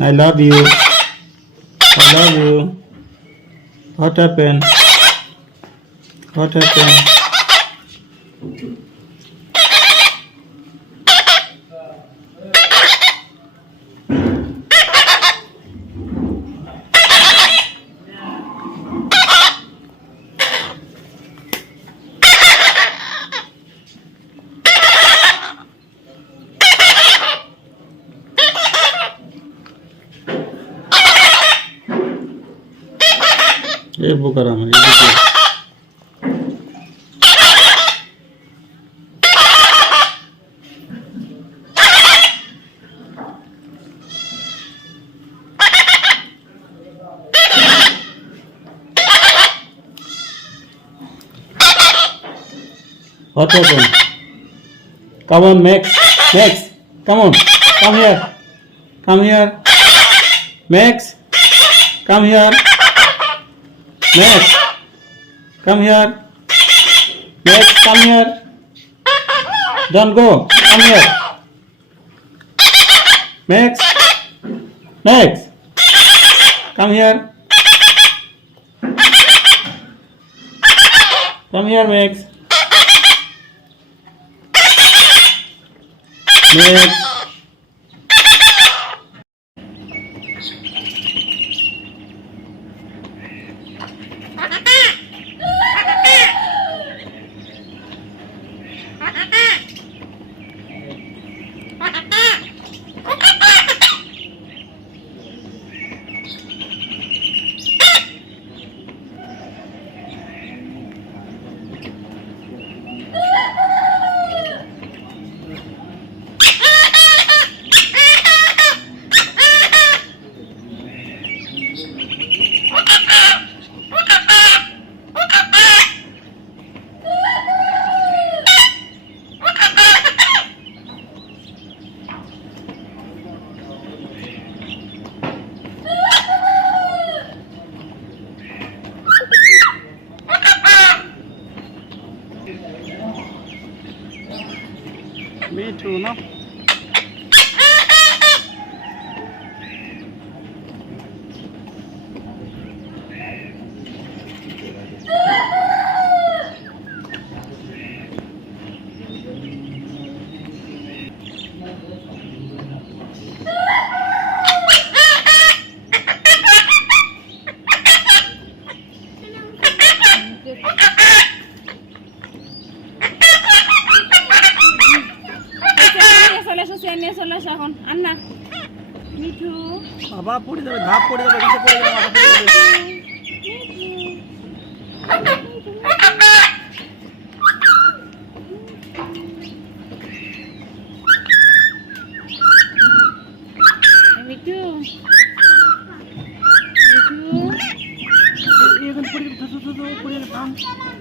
I love you. I love you. What happened? What happened? ये बुकराम है What happened? Come on, Max. Max, come on. Come here. Come here. Max, come here. Max, come here. Max, come here. Don't go. Come here. Max, Max, come here. Come here, Max. Max. Me too, no? নিয়ে চলে আসো এখন আন্না মিঠু বাবা পড়ে যাবে ধাপ পড়ে যাবে নিচে পড়ে যাবে মাথা পড়ে যাবে মিঠু মিঠু এখন পড়ে যাবে পড়ে যাবে